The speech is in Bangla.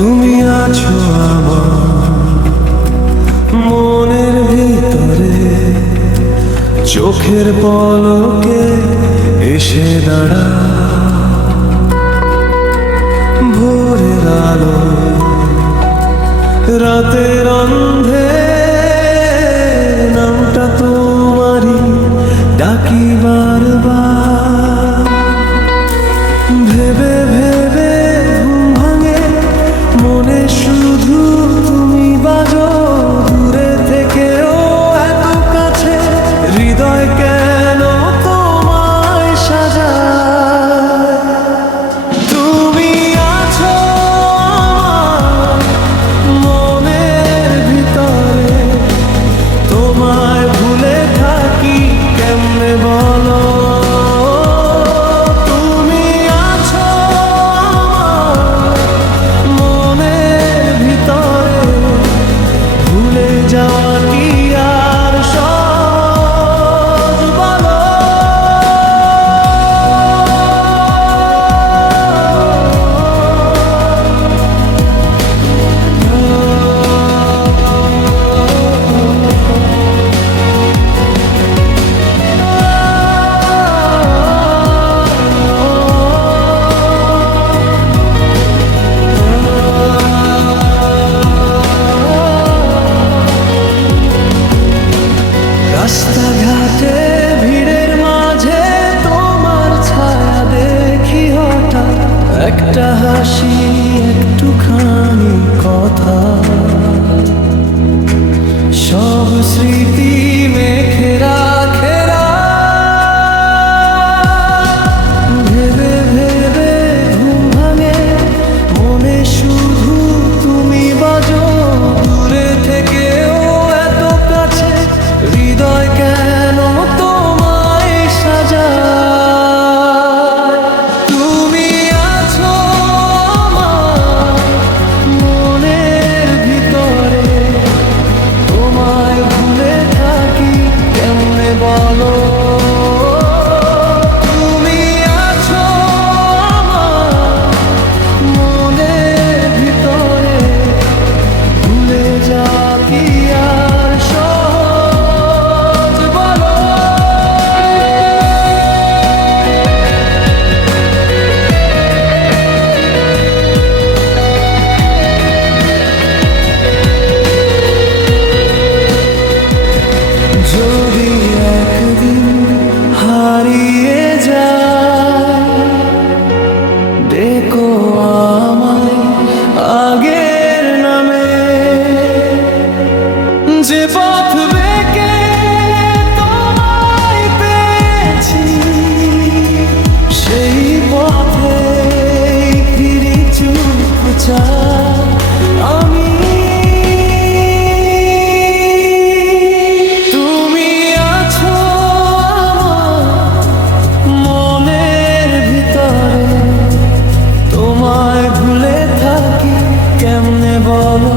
তুমি আছো আমার মনের ভিতরে, চোখের পলকে এসে দাঁড়া। ভোরের আলো রাতের অন্ধে, নামটা তোমারই ডাকি বারবার। ভেবে ভেবে ঘুম ভাঙে মনে, শুধু তুমি বাজো দূরে থেকেও এত কাছে। হৃদয় কেন তোমায় সাজায়? তুমি আছো আমার মনের ভিতরে, তোমায় ভুলে থাকি কেমনে বলো? রাস্তাঘাটে ভিড়ের মাঝে তোমার ছায়া দেখি হঠাৎ, একটা হাসি একটুখানি কথা, সব স্মৃতি মেখে রাখে। ভেবে ভেবে ঘুম ভাঙে মনে, শুধু তুমি বাজো দূরে থেকেও এত কাছে। হৃদয় কেন তোমায় সাজায়? তুমি আছো আমার মনের ভিতরে, তোমায় ভুলে থাকি কেমনে বলো? তুমি আছো আমার মনের ভিতরে, ভুলে যাওয়া কি আর সহজ বলো? যদি একদিন হারিয়ে যায়, ডেকো আমায় আগের নামে। যে পথ বেঁকে তোমায় পেয়েছি, সেই পথে ফিরি চুপচাপ আমি। তুমি আছো আমার মনের ভিতরে, তোমায় ভুলে থাকি কেমনে বলো?